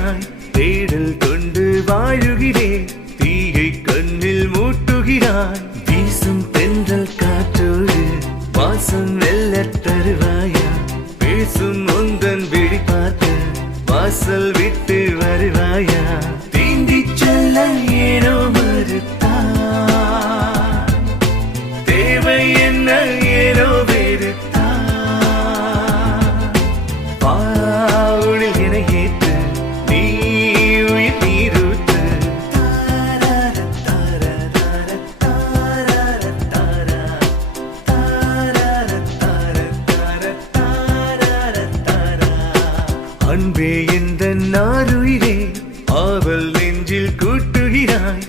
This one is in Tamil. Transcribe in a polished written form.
கூட்டுகிறாய் தேடல் கொண்டு வாழுகிறேன் தீயை கண்ணில் மூட்டுகிறாய் வீசும் தென்றல் காற்றோடு வாசம் வெல்ல தருவாயா பேசும் உந்தன் விழி பார்த்து வாசல் விட்டு வருவாயா தீண்டி செல்ல ஏனோ மறுத்தா தேவை என்ன ஏனோ வெறுத்தா பாவுளில் என ஏற்று நீ உயிர் நீரூற்று அன்பே எந்த நாருயிரே ஆவல் நெஞ்சில் கூட்டுகிறாய்